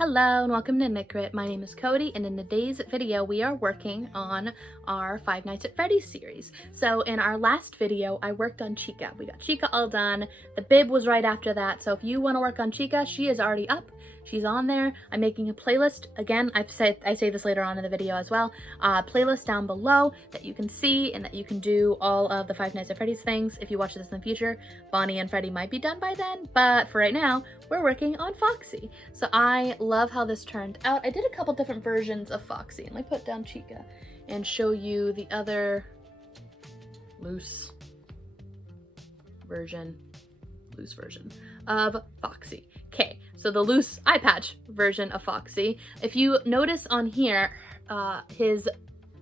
Hello and welcome to Knit. My name is Cody, and in today's video we are working on our Five Nights at Freddy's series. So in our last video I worked on Chica. We got Chica all done. The bib was right after that, so if you want to work on Chica, she is already up. She's on there. I'm making a playlist. Again, I say this later on in the video as well. Playlist down below that you can see and that you can do all of the Five Nights at Freddy's things. If you watch this in the future, Bonnie and Freddy might be done by then, but for right now, we're working on Foxy. So I love how this turned out. I did a couple different versions of Foxy, and let me put down Chica and show you the other loose version of Foxy. Okay, so the loose eye patch version of Foxy. If you notice on here, his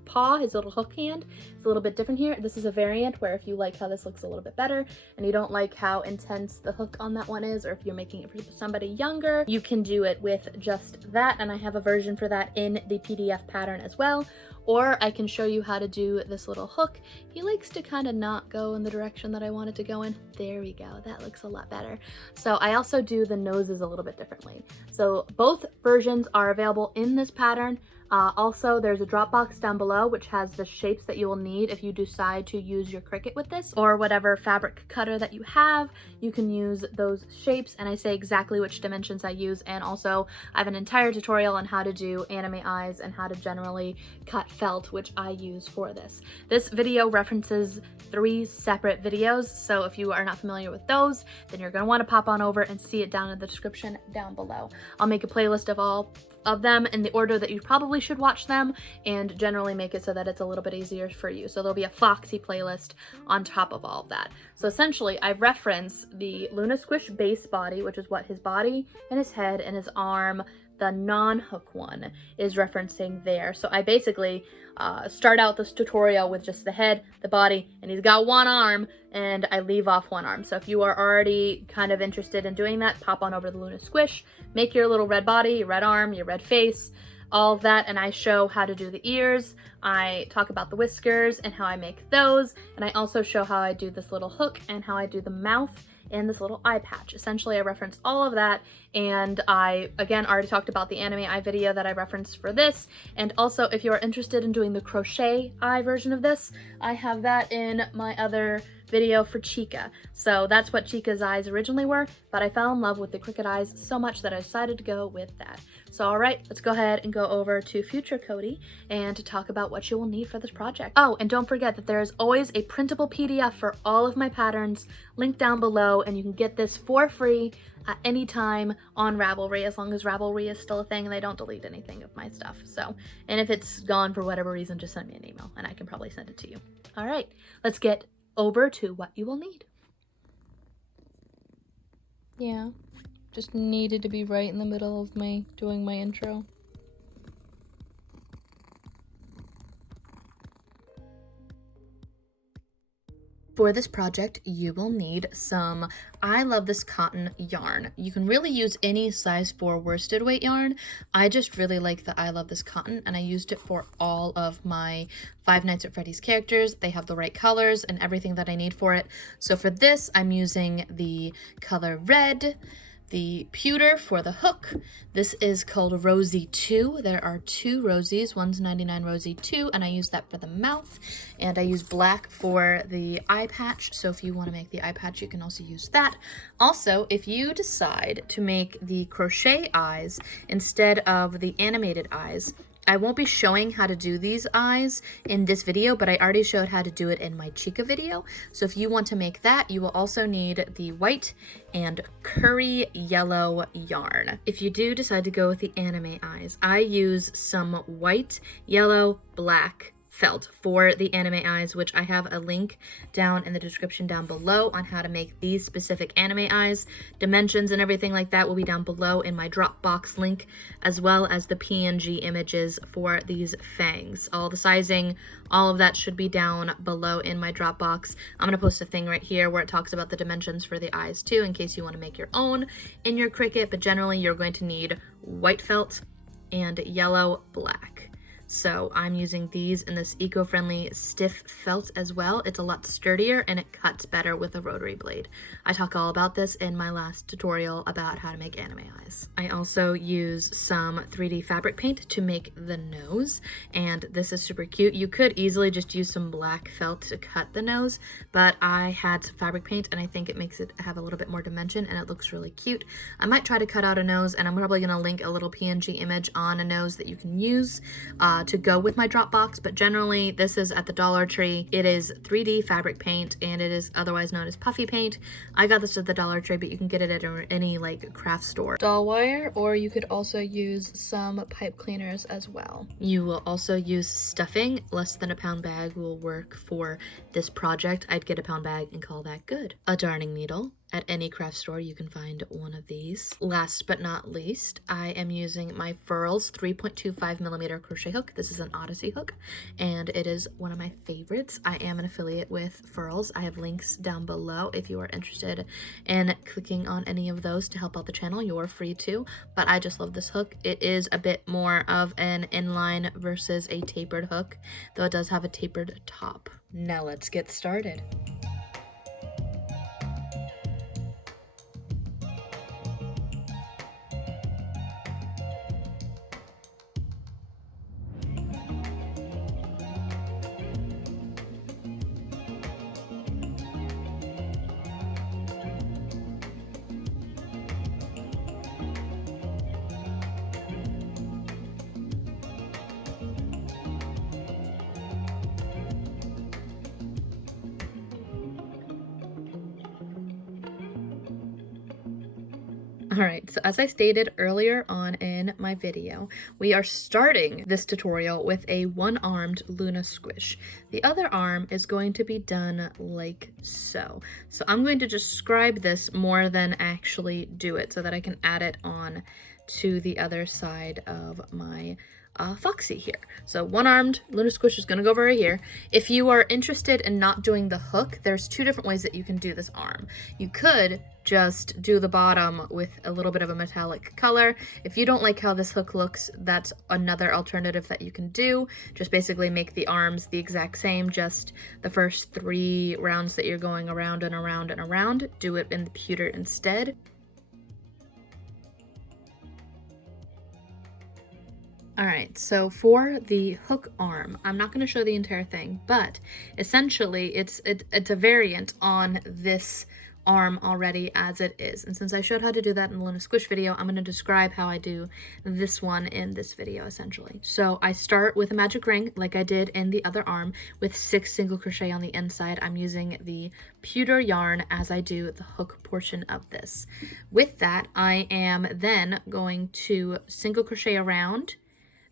paw, his little hook hand, is a little bit different here. This is a variant where if you like how this looks a little bit better and you don't like how intense the hook on that one is, or if you're making it for somebody younger, you can do it with just that, and I have a version for that in the PDF pattern as well. Or I can show you how to do this little hook. He likes to kind of not go in the direction that I want it to go in. There we go, that looks a lot better. So I also do the noses a little bit differently. So both versions are available in this pattern. Also, there's a drop box down below which has the shapes that you will need if you decide to use your Cricut with this, or whatever fabric cutter that you have. You can use those shapes, and I say exactly which dimensions I use, and also I have an entire tutorial on how to do anime eyes and how to generally cut felt, which I use for this. This video references 3 separate videos, so if you are not familiar with those, then you're going to want to pop on over and see it down in the description down below. I'll make a playlist of all of them in the order that you probably should watch them, and generally make it so that it's a little bit easier for you. So there'll be a Foxy playlist on top of all of that. So essentially I reference the Luna Squish base body, which is what his body and his head and his arm, the non-hook one, is referencing there. So I basically start out this tutorial with just the head, the body, and he's got one arm, and I leave off one arm. So if you are already kind of interested in doing that, pop on over to the Luna Squish, make your little red body, your red arm, your red face, all of that, and I show how to do the ears. I talk about the whiskers and how I make those, and I also show how I do this little hook and how I do the mouth and this little eye patch. Essentially, I reference all of that, and I, again, already talked about the anime eye video that I referenced for this, and also if you're interested in doing the crochet eye version of this, I have that in my other video for Chica. So that's what Chica's eyes originally were, but I fell in love with the Cricut eyes so much that I decided to go with that. So alright, let's go ahead and go over to Future Cody and to talk about what you will need for this project. Oh, and don't forget that there is always a printable PDF for all of my patterns linked down below, and you can get this for free at any time on Ravelry, as long as Ravelry is still a thing and they don't delete anything of my stuff. So, and if it's gone for whatever reason, just send me an email and I can probably send it to you. Alright, let's get over to what you will need. Yeah, just needed to be right in the middle of me doing my intro. For this project, you will need some I Love This Cotton yarn. You can really use any size 4 worsted weight yarn. I just really like the I Love This Cotton, and I used it for all of my Five Nights at Freddy's characters. They have the right colors and everything that I need for it. So for this, I'm using the color red, the pewter for the hook. This is called Rosey 2. There are 2 Rosies. One's 99 Rosey 2, and I use that for the mouth. And I use black for the eye patch. So if you want to make the eye patch, you can also use that. Also, if you decide to make the crochet eyes instead of the animated eyes, I won't be showing how to do these eyes in this video, but I already showed how to do it in my Chica video. So if you want to make that, you will also need the white and curry yellow yarn. If you do decide to go with the anime eyes, I use some white, yellow, black felt for the anime eyes, which I have a link down in the description down below on how to make these specific anime eyes. Dimensions and everything like that will be down below in my Dropbox link, as well as the PNG images for these fangs. All the sizing, all of that should be down below in my Dropbox. I'm going to post a thing right here where it talks about the dimensions for the eyes too, in case you want to make your own in your Cricut, but generally you're going to need white felt and yellow black. So I'm using these in this eco-friendly stiff felt as well. It's a lot sturdier and it cuts better with a rotary blade. I talk all about this in my last tutorial about how to make anime eyes. I also use some 3D fabric paint to make the nose, and this is super cute. You could easily just use some black felt to cut the nose, but I had some fabric paint and I think it makes it have a little bit more dimension and it looks really cute. I might try to cut out a nose, and I'm probably going to link a little PNG image on a nose that you can use to go with my Dropbox, but generally this is at the Dollar Tree. It is 3D fabric paint and it is otherwise known as puffy paint. I got this at the Dollar Tree, but you can get it at any like craft store. Doll wire, or you could also use some pipe cleaners as well. You will also use stuffing. Less than a pound bag will work for this project. I'd get a pound bag and call that good. A darning needle. At any craft store, you can find one of these. Last but not least, I am using my Furls 3.25mm crochet hook. This is an Odyssey hook, and it is one of my favorites. I am an affiliate with Furls. I have links down below if you are interested in clicking on any of those to help out the channel. You're free to, but I just love this hook. It is a bit more of an inline versus a tapered hook, though it does have a tapered top. Now let's get started. Alright, so as I stated earlier on in my video, we are starting this tutorial with a one-armed Luna Squish. The other arm is going to be done like so. So I'm going to describe this more than actually do it so that I can add it on to the other side of my Foxy here. So one-armed Luna Squish is going to go over here. If you are interested in not doing the hook, there's two different ways that you can do this arm. You could just do the bottom with a little bit of a metallic color. If you don't like how this hook looks, that's another alternative that you can do. Just basically make the arms the exact same, just the first 3 rounds that you're going around and around and around, do it in the pewter instead. Alright, so for the hook arm, I'm not going to show the entire thing, but essentially it's a variant on this arm already as it is. And since I showed how to do that in the Luna Squish video, I'm going to describe how I do this one in this video essentially. So I start with a magic ring like I did in the other arm with 6 single crochet on the inside. I'm using the pewter yarn as I do the hook portion of this. With that, I am then going to single crochet around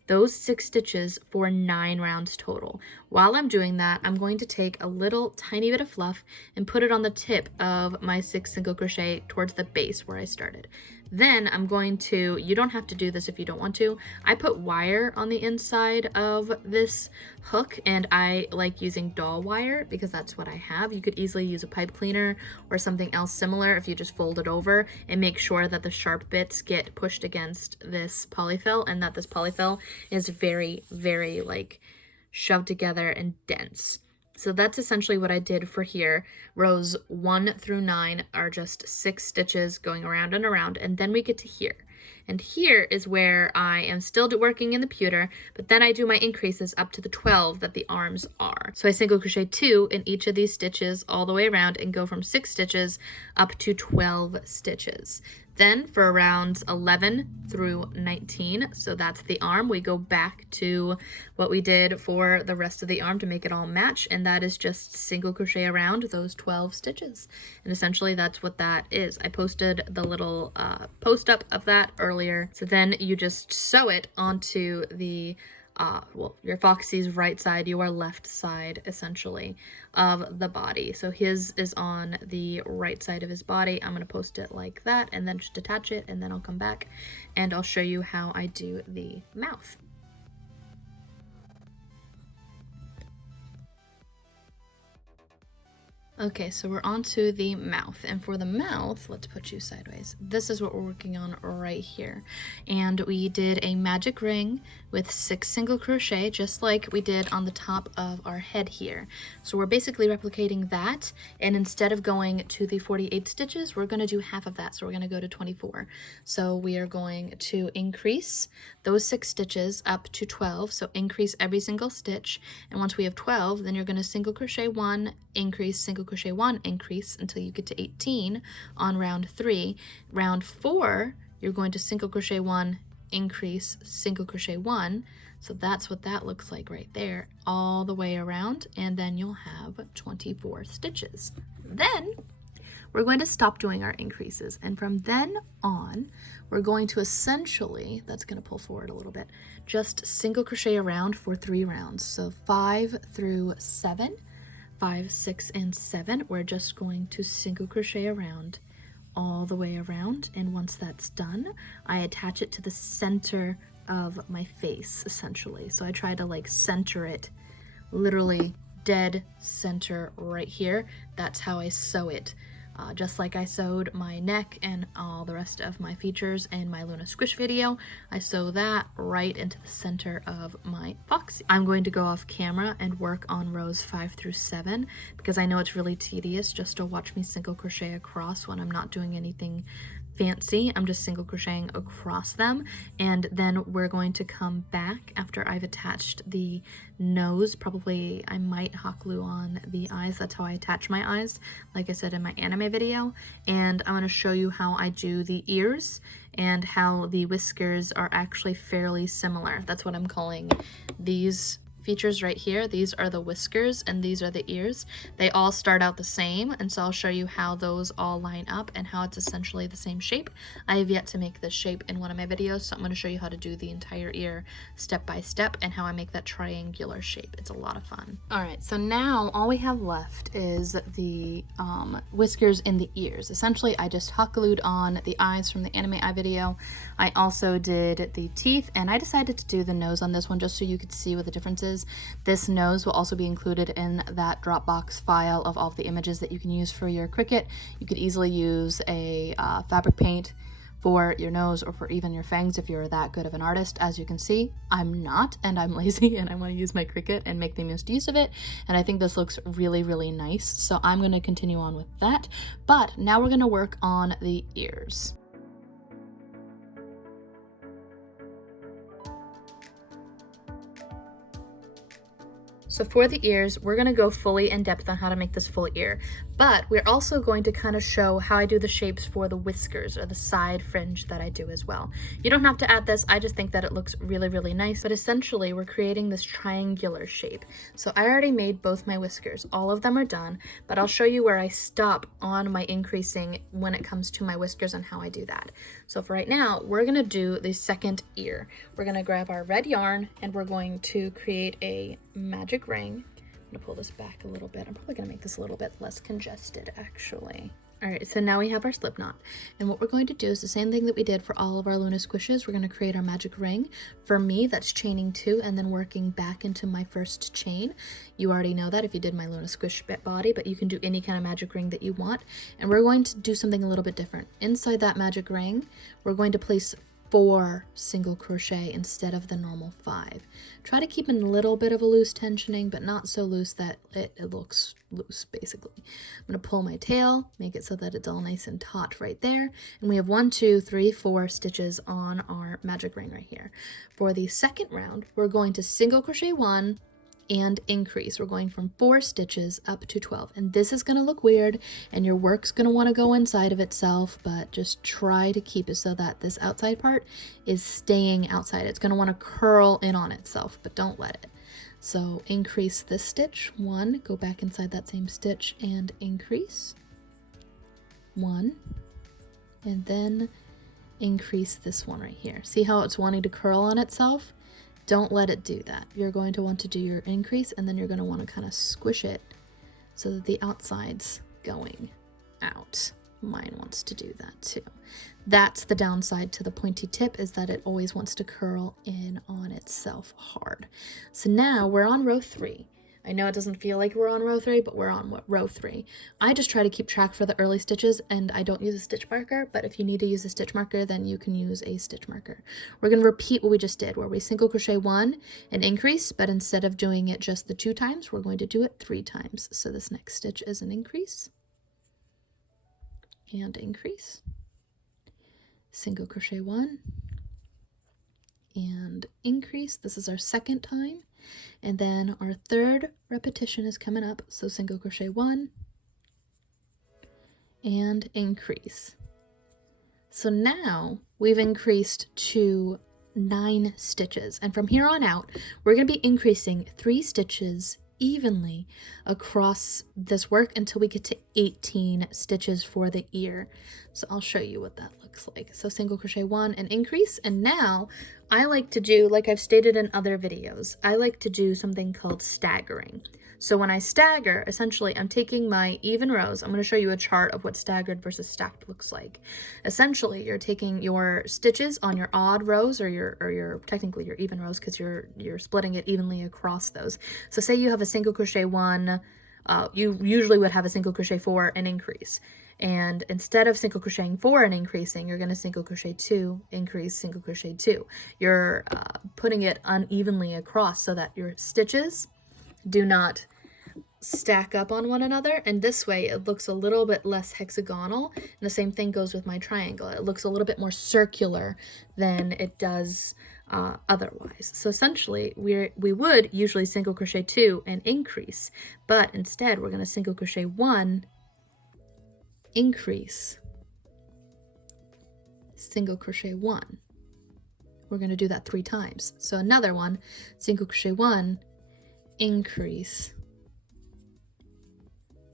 those 6 stitches for 9 rounds total. While I'm doing that, I'm going to take a little tiny bit of fluff and put it on the tip of my 6 single crochet towards the base where I started. Then I'm going to, you don't have to do this if you don't want to, I put wire on the inside of this hook, and I like using doll wire because that's what I have. You could easily use a pipe cleaner or something else similar if you just fold it over and make sure that the sharp bits get pushed against this polyfill and that this polyfill is very, very like shoved together and dense. So that's essentially what I did for here. Rows 1 through 9 are just 6 stitches going around and around, and then we get to here. And here is where I am still working in the pewter, but then I do my increases up to the 12 that the arms are. So I single crochet 2 in each of these stitches all the way around and go from 6 stitches up to 12 stitches. Then for rounds 11 through 19, so that's the arm, we go back to what we did for the rest of the arm to make it all match, and that is just single crochet around those 12 stitches. And essentially that's what that is. I posted the little post up of that earlier. So then you just sew it onto the well, your Foxy's right side, your left side, essentially, of the body. So his is on the right side of his body. I'm going to post it like that and then just attach it, and then I'll come back and I'll show you how I do the mouth. Okay, so we're on to the mouth, and for the mouth, let's put you sideways. This is what we're working on right here. And we did a magic ring with 6 single crochet, just like we did on the top of our head here. So we're basically replicating that, and instead of going to the 48 stitches, we're gonna do half of that, so we're gonna go to 24. So we are going to increase those 6 stitches up to 12, so increase every single stitch, and once we have 12, then you're gonna single crochet 1, increase, single crochet 1, increase until you get to 18 on round 3. Round 4, you're going to single crochet 1, increase, single crochet 1. So that's what that looks like right there, all the way around, and then you'll have 24 stitches. Then we're going to stop doing our increases, and from then on, we're going to essentially, that's going to pull forward a little bit, just single crochet around for 3 rounds. So 5 through 7. 5, 6, and 7, we're just going to single crochet around all the way around, and once that's done, I attach it to the center of my face, essentially. So I try to like center it, literally dead center right here. That's how I sew it. Just like I sewed my neck and all the rest of my features in my Luna Squish video, I sew that right into the center of my Foxy. I'm going to go off camera and work on rows 5 through 7 because I know it's really tedious just to watch me single crochet across when I'm not doing anything fancy. I'm just single crocheting across them, and then we're going to come back after I've attached the nose. Probably I might hot glue on the eyes. That's how I attach my eyes, like I said in my anime video. And I'm going to show you how I do the ears and how the whiskers are actually fairly similar. That's what I'm calling these features right here. These are the whiskers and these are the ears. They all start out the same, and so I'll show you how those all line up and how it's essentially the same shape. I have yet to make this shape in one of my videos, so I'm going to show you how to do the entire ear step by step and how I make that triangular shape. It's a lot of fun. Alright, so now all we have left is the whiskers in the ears. Essentially, I just hot glued on the eyes from the anime eye video. I also did the teeth, and I decided to do the nose on this one just so you could see what the difference is. This nose will also be included in that Dropbox file of all of the images that you can use for your Cricut. You could easily use a fabric paint for your nose or for even your fangs if you're that good of an artist. As you can see, I'm not, and I'm lazy, and I want to use my Cricut and make the most use of it, and I think this looks really, really nice, so I'm going to continue on with that. But now we're going to work on the ears. So for the ears, we're going to go fully in depth on how to make this full ear, but we're also going to kind of show how I do the shapes for the whiskers or the side fringe that I do as well. You don't have to add this, I just think that it looks really, really nice, but essentially we're creating this triangular shape. So I already made both my whiskers. All of them are done, but I'll show you where I stop on my increasing when it comes to my whiskers and how I do that. So for right now, we're going to do the second ear. We're going to grab our red yarn and we're going to create a magic ring. I'm gonna pull this back a little bit. I'm probably gonna make this a little bit less congested actually. All right, so now we have our slip knot, and what we're going to do is the same thing that we did for all of our Luna Squishes. We're going to create our magic ring. For me, that's chaining 2 and then working back into my first chain. You already know that if you did my Luna Squish body, but you can do any kind of magic ring that you want. And we're going to do something a little bit different. Inside that magic ring, we're going to place 4 single crochet instead of the normal 5. Try to keep in a little bit of a loose tensioning, but not so loose that it looks loose, basically. I'm going to pull my tail, make it so that it's all nice and taut right there, and we have 1, 2, 3, 4 stitches on our magic ring right here. For the second round, we're going to single crochet 1 and increase. We're going from 4 stitches up to 12, and this is going to look weird and your work's going to want to go inside of itself, but just try to keep it so that this outside part is staying outside. It's going to want to curl in on itself, but don't let it. So increase this stitch 1, go back inside that same stitch and increase 1, and then increase this one right here. See how it's wanting to curl on itself? Don't let it do that. You're going to want to do your increase, and then you're going to want to kind of squish it so that the outside's going out. Mine wants to do that too. That's the downside to the pointy tip, is that it always wants to curl in on itself hard. So now we're on row 3. I know it doesn't feel like we're on row 3, but we're on row 3. I just try to keep track for the early stitches, and I don't use a stitch marker, but if you need to use a stitch marker, then you can use a stitch marker. We're going to repeat what we just did, where we single crochet 1 and increase, but instead of doing it just the 2 times, we're going to do it 3 times. So this next stitch is an increase and increase, single crochet 1 and increase. This is our second time. And then our third repetition is coming up. So single crochet 1 and increase. So now we've increased to 9 stitches. And from here on out, we're going to be increasing 3 stitches evenly across this work until we get to 18 stitches for the ear. So I'll show you what that looks like. So single crochet 1 and increase. And now I like to do, like I've stated in other videos, I like to do something called staggering. So when I stagger, essentially I'm taking my even rows. I'm going to show you a chart of what staggered versus stacked looks like. Essentially, you're taking your stitches on your odd rows, or your technically your even rows, because you're splitting it evenly across those. So say you have a single crochet 1, you usually would have a single crochet 4 and increase. And instead of single crocheting 4 and increasing, you're going to single crochet 2, increase, single crochet 2. You're putting it unevenly across so that your stitches do not stack up on one another, and this way it looks a little bit less hexagonal. And the same thing goes with my triangle. It looks a little bit more circular than it does otherwise. So essentially we would usually single crochet 2 and increase, but instead we're going to single crochet 1, increase, single crochet 1. We're going to do that 3 times. So another one, single crochet 1, increase,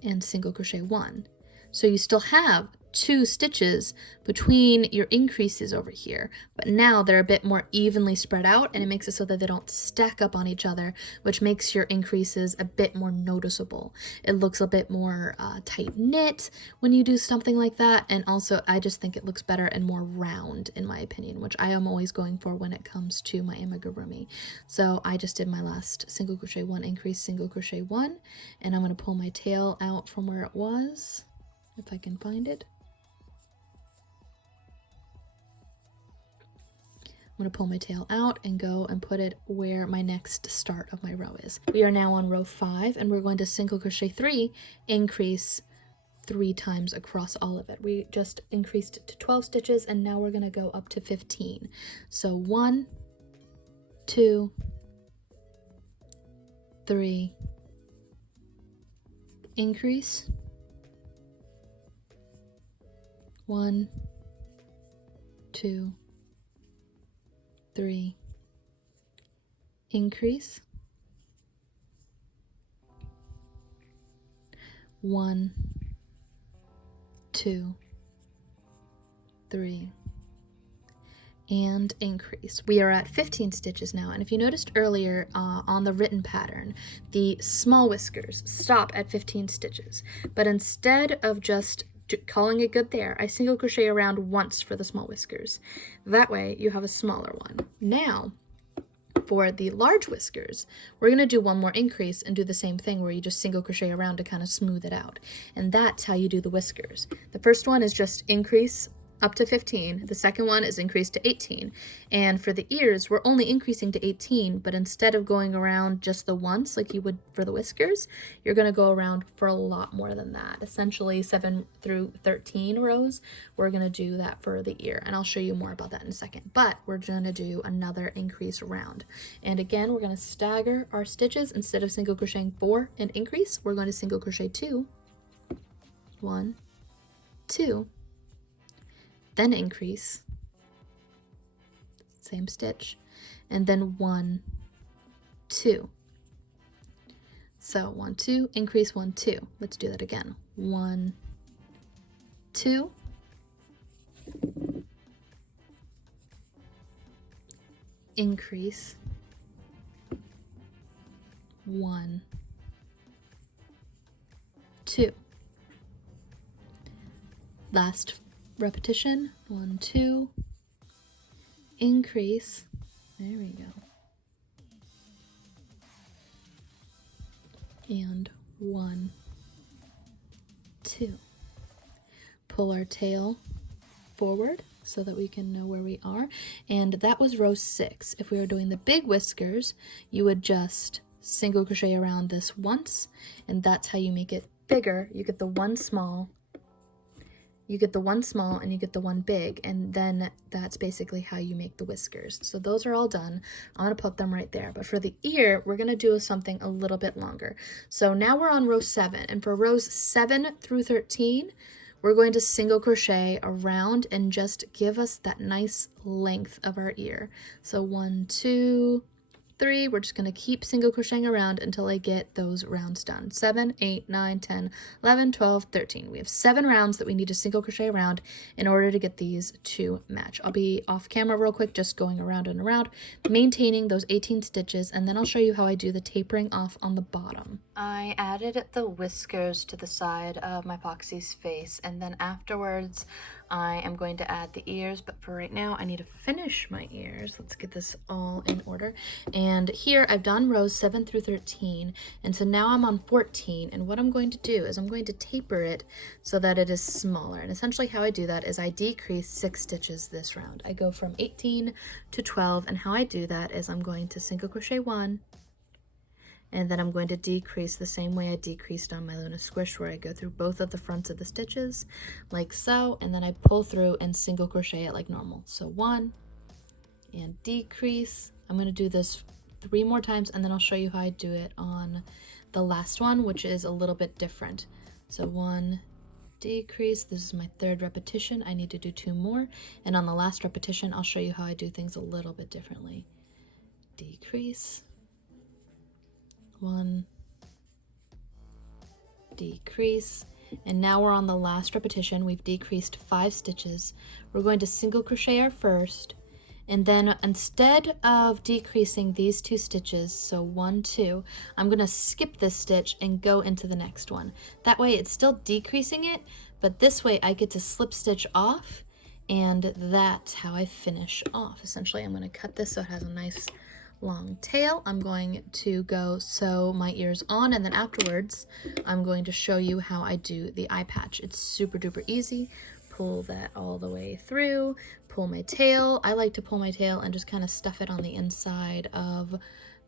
and single crochet 1. So you still have 2 stitches between your increases over here, but now they're a bit more evenly spread out, and it makes it so that they don't stack up on each other, which makes your increases a bit more noticeable. It looks a bit more tight knit when you do something like that, and also I just think it looks better and more round, in my opinion, which I am always going for when it comes to my amigurumi. So I just did my last single crochet 1, increase, single crochet 1, and I'm going to pull my tail out from where it was, if I can find it. I'm going to pull my tail out and go and put it where my next start of my row is. We are now on row 5, and we're going to single crochet 3, increase 3 times across all of it. We just increased to 12 stitches, and now we're going to go up to 15. So 1, 2, 3, increase, 1, 2, 3, increase, 1, 2, 3, and increase. We are at 15 stitches now, and if you noticed earlier on the written pattern, the small whiskers stop at 15 stitches, but instead of just calling it good there, I single crochet around once for the small whiskers. That way you have a smaller one. Now for the large whiskers, we're going to do one more increase and do the same thing where you just single crochet around to kind of smooth it out. And that's how you do the whiskers. The first one is just increase up to 15. The second one is increased to 18. And for the ears, we're only increasing to 18, but instead of going around just the once like you would for the whiskers, you're going to go around for a lot more than that. Essentially 7 through 13 rows, we're going to do that for the ear. And I'll show you more about that in a second, but we're going to do another increase round. And again, we're going to stagger our stitches. Instead of single crocheting 4 and increase, we're going to single crochet 2, 1, 2, then increase, same stitch, and then 1, 2. So 1, 2, increase, 1, 2. Let's do that again. 1, 2, increase, 1, 2. Last repetition, 1, 2, increase, there we go, and 1, 2. Pull our tail forward so that we can know where we are. And that was row 6. If we were doing the big whiskers, you would just single crochet around this once, and that's how you make it bigger. You get the one small, and you get the one big, and then that's basically how you make the whiskers. So those are all done. I'm gonna put them right there. But for the ear, we're gonna do something a little bit longer. So now we're on row 7, and for rows 7 through 13, we're going to single crochet around and just give us that nice length of our ear. So 1, 2, 3, we're just going to keep single crocheting around until I get those rounds done. 7, 8, 9, 10, 11, 12, 13. We have 7 rounds that we need to single crochet around in order to get these to match. I'll be off camera real quick, just going around and around, maintaining those 18 stitches, and then I'll show you how I do the tapering off on the bottom. I added the whiskers to the side of my Foxy's face, and then afterwards I am going to add the ears, but for right now I need to finish my ears. Let's get this all in order. And here I've done rows 7 through 13, and so now I'm on 14, and what I'm going to do is I'm going to taper it so that it is smaller. And essentially how I do that is I decrease 6 stitches this round. I go from 18 to 12, and how I do that is I'm going to single crochet 1, and then I'm going to decrease the same way I decreased on my Luna Squish, where I go through both of the fronts of the stitches like so, and then I pull through and single crochet it like normal. So 1 and decrease. I'm going to do this 3 more times, and then I'll show you how I do it on the last one, which is a little bit different. So 1, decrease. This is my 3rd repetition. I need to do 2 more, and on the last repetition I'll show you how I do things a little bit differently. Decrease, 1, decrease, and now we're on the last repetition. We've decreased 5 stitches. We're going to single crochet our first, and then instead of decreasing these 2 stitches, so 1, 2, I'm going to skip this stitch and go into the next one. That way it's still decreasing it, but this way I get to slip stitch off, and that's how I finish off. Essentially, I'm going to cut this so it has a nice long tail. I'm going to go sew my ears on, and then afterwards I'm going to show you how I do the eye patch. It's super duper easy. Pull that all the way through, pull my tail. I like to pull my tail and just kind of stuff it on the inside of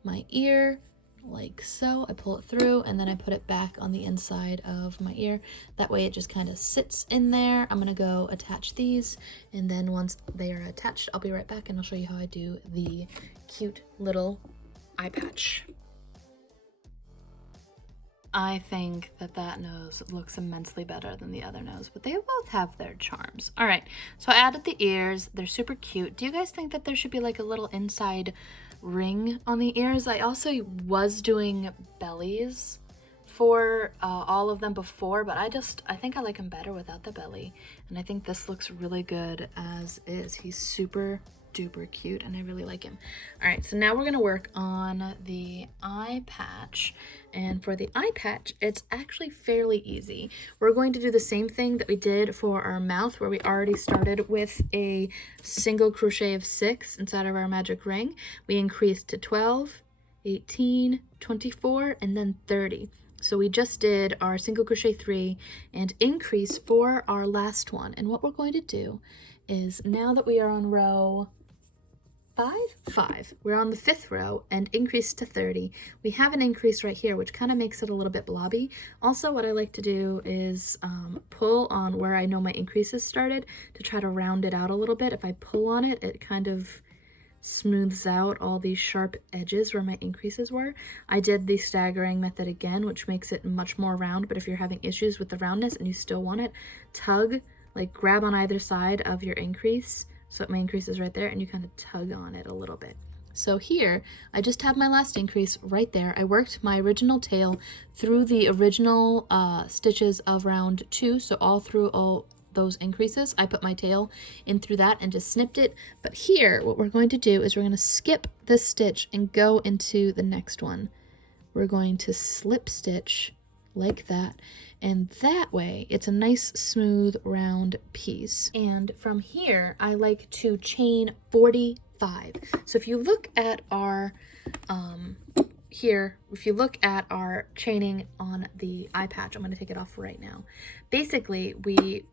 my ear like so. I pull it through, and then I put it back on the inside of my ear. That way it just kind of sits in there. I'm gonna go attach these, and then once they are attached, I'll be right back and I'll show you how I do the cute little eye patch. I think that nose looks immensely better than the other nose, but they both have their charms. All right, so I added the ears. They're super cute. Do you guys think that there should be like a little inside ring on the ears? I also was doing bellies for all of them before, but I think I like him better without the belly, and I think this looks really good as is. He's super duper cute, and I really like him. All right, so now we're gonna work on the eye patch, and for the eye patch, it's actually fairly easy. We're going to do the same thing that we did for our mouth, where we already started with a single crochet of 6 inside of our magic ring. We increased to 12, 18, 24, and then 30. So we just did our single crochet 3 and increase for our last one. And what we're going to do is, now that we are on row 5, we're on the 5th row and increase to 30. We have an increase right here, which kind of makes it a little bit blobby. Also, what I like to do is pull on where I know my increases started to try to round it out a little bit. If I pull on it, it kind of smooths out all these sharp edges where my increases were. I did the staggering method again, which makes it much more round, but if you're having issues with the roundness and you still want it, tug, like grab on either side of your increase. So my increase is right there, and you kind of tug on it a little bit. So here, I just have my last increase right there. I worked my original tail through the original stitches of round 2, so all through all those increases. I put my tail in through that and just snipped it. But here, what we're going to do is we're going to skip this stitch and go into the next one. We're going to slip stitch like that, and that way it's a nice smooth round piece. And from here I like to chain 45. So if you look at our here, if you look at our chaining on the eye patch, I'm going to take it off right now. Basically, we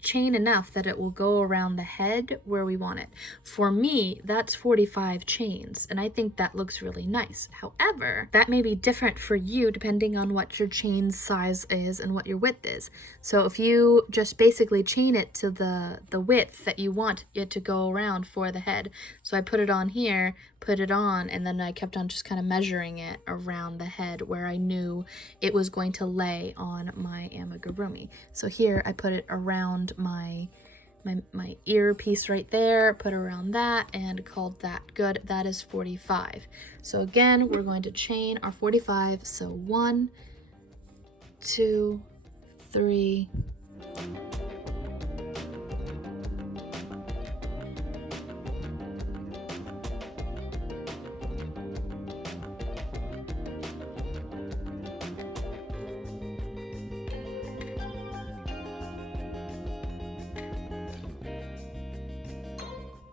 chain enough that it will go around the head where we want it. For me, that's 45 chains, and I think that looks really nice. However, that may be different for you depending on what your chain size is and what your width is. So if you just basically chain it to the width that you want it to go around for the head. So I put it on here, put it on, and then I kept on just kind of measuring it around the head where I knew it was going to lay on my amigurumi. So here I put it around my ear piece right there, put around that, and called that good. That is 45. So again, we're going to chain our 45. So 1, 2, 3,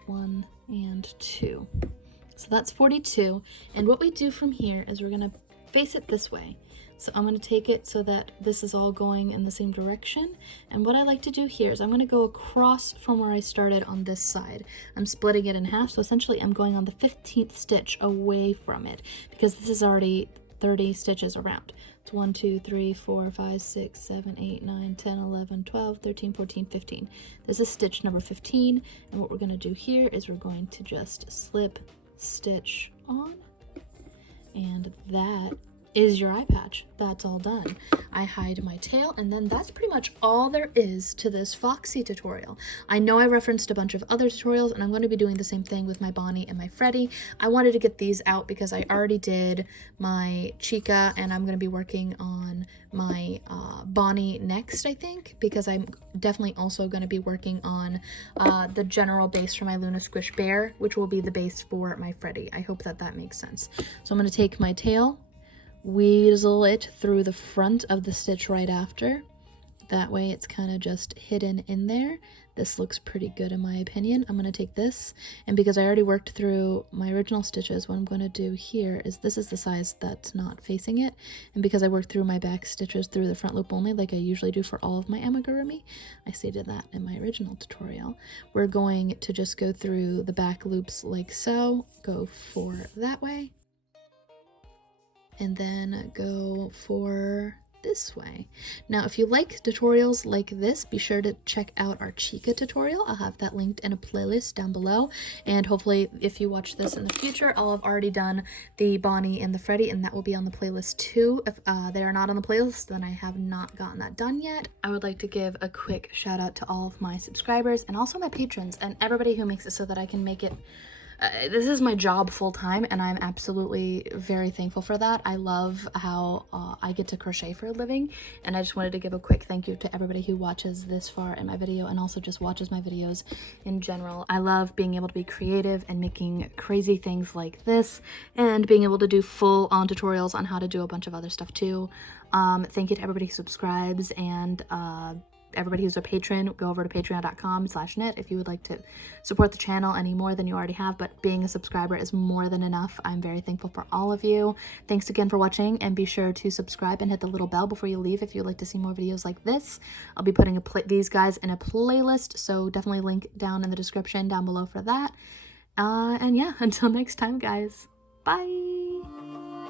1 and 2. So that's 42. And what we do from here is we're going to face it this way. So I'm going to take it so that this is all going in the same direction. And what I like to do here is I'm going to go across from where I started on this side. I'm splitting it in half. So essentially I'm going on the 15th stitch away from it because this is already 30 stitches around. It's 1, 2, 3, 4, 5, 6, 7, 8, 9, 10, 11, 12, 13, 14, 15. This is stitch number 15. And what we're going to do here is we're going to just slip stitch on. And that is your eye patch. That's all done. I hide my tail, and then that's pretty much all there is to this Foxy tutorial. I know I referenced a bunch of other tutorials, and I'm going to be doing the same thing with my Bonnie and my Freddy. I wanted to get these out because I already did my Chica, and I'm going to be working on my Bonnie next, I think, because I'm definitely also going to be working on the general base for my Luna Squish Bear, which will be the base for my Freddy. I hope that that makes sense. So I'm going to take my tail, weasel it through the front of the stitch right after. That way it's kind of just hidden in there. This looks pretty good in my opinion. I'm going to take this, and because I already worked through my original stitches, what I'm going to do here is this is the size that's not facing it, and because I worked through my back stitches through the front loop only like I usually do for all of my amigurumi, I stated that in my original tutorial, we're going to just go through the back loops like so, go for that way, and then go for this way. Now, if you like tutorials like this, be sure to check out our Chica tutorial. I'll have that linked in a playlist down below, and hopefully if you watch this in the future, I'll have already done the Bonnie and the Freddy, and that will be on the playlist too. If they are not on the playlist, then I have not gotten that done yet. I would like to give a quick shout out to all of my subscribers and also my patrons and everybody who makes it so that I can make it this is my job full-time, and I'm absolutely very thankful for that. I love how I get to crochet for a living, and I just wanted to give a quick thank you to everybody who watches this far in my video and also just watches my videos in general. I love being able to be creative and making crazy things like this and being able to do full-on tutorials on how to do a bunch of other stuff too. Thank you to everybody who subscribes, and everybody who's a patron, go over to patreon.com/knit if you would like to support the channel any more than you already have, but being a subscriber is more than enough. I'm very thankful for all of you. Thanks again for watching, and be sure to subscribe and hit the little bell before you leave if you'd like to see more videos like this. I'll be putting these guys in a playlist, so definitely link down in the description down below for that. And yeah, until next time guys, bye!